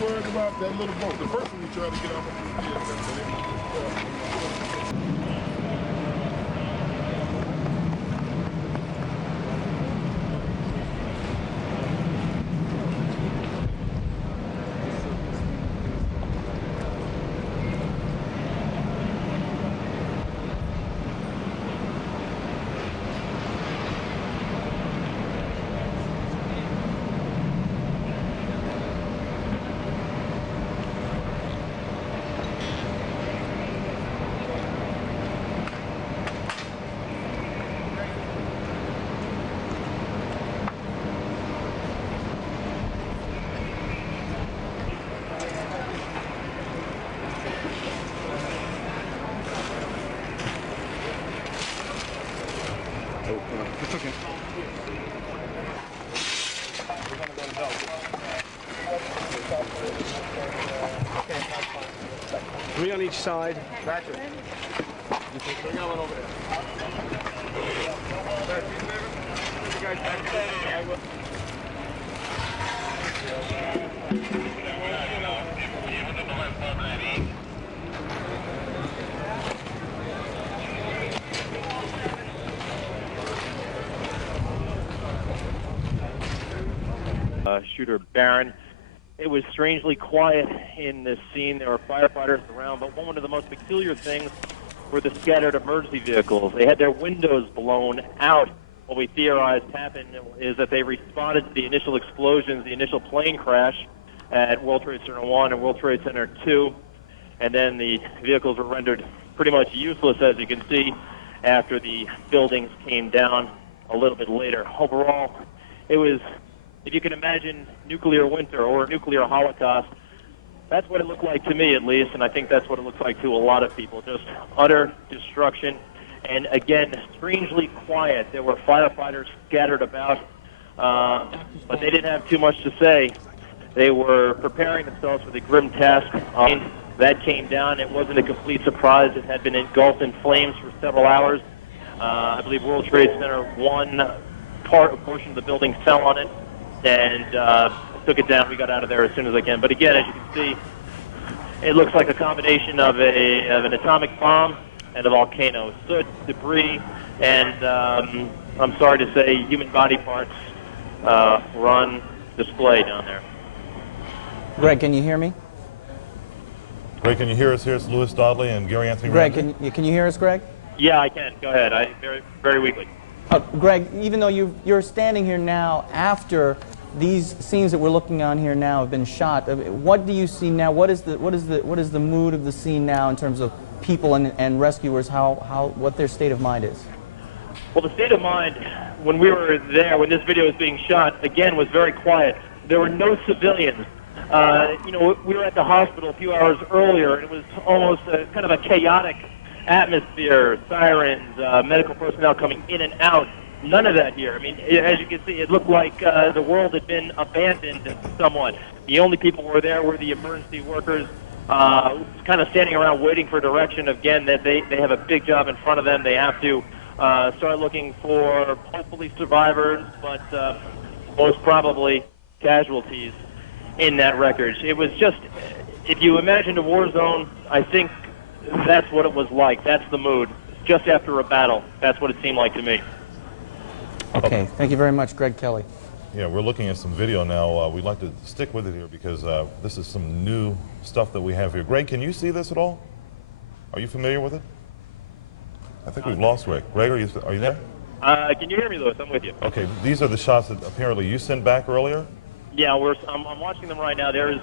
worried about that little boat. The first one we tried to get off of It's okay. Three on each side. Gotcha. Bring that one over there. You guys back there? I will. Shooter Barron. It was strangely quiet in this scene. There were firefighters around, but one of the most peculiar things were the scattered emergency vehicles. They had their windows blown out. What we theorized happened is that they responded to the initial explosions, the initial plane crash at World Trade Center 1 and World Trade Center 2, and then the vehicles were rendered pretty much useless, as you can see, after the buildings came down a little bit later. Overall, it was, if you can imagine nuclear winter or a nuclear holocaust, that's what it looked like to me, at least, and I think that's what it looks like to a lot of people. Just utter destruction, and again, strangely quiet. There were firefighters scattered about, but they didn't have too much to say. They were preparing themselves for the grim task. That came down. It wasn't a complete surprise. It had been engulfed in flames for several hours. I believe World Trade Center 1 portion of the building fell on it and took it down. We got out of there as soon as I can. But again, as you can see, it looks like a combination of an atomic bomb and a volcano. Soot, debris, and I'm sorry to say, human body parts were on display down there. Greg, can you hear me? Greg, can you hear us? Here's Louis Dodley and Gary Anthony. Greg, can you hear us, Greg? Yeah, I can. Go ahead. Very, very weakly. Greg, even though you're standing here now after these scenes that we're looking on here now have been shot, what do you see now? What is the mood of the scene now in terms of people and rescuers? What their state of mind is? Well, the state of mind when we were there, when this video was being shot, again, was very quiet. There were no civilians. You know, we were at the hospital a few hours earlier, and it was almost kind of a chaotic atmosphere, sirens, medical personnel coming in and out. None of that here. I mean, as you can see, it looked like the world had been abandoned somewhat. The only people who were there were the emergency workers, kind of standing around waiting for direction. Again, that they have a big job in front of them. They have to start looking for hopefully survivors, but most probably casualties in that wreckage. It was just, if you imagine a war zone, I think that's what it was like. That's the mood. Just after a battle, that's what it seemed like to me. Okay, thank you very much, Greg Kelly. Yeah, we're looking at some video now. We'd like to stick with it here because this is some new stuff that we have here. Greg, can you see this at all? Are you familiar with it? I think we've lost Greg. Greg, are you there? Can you hear me, Louis? I'm with you. Okay, these are the shots that apparently you sent back earlier? Yeah, I'm watching them right now. There's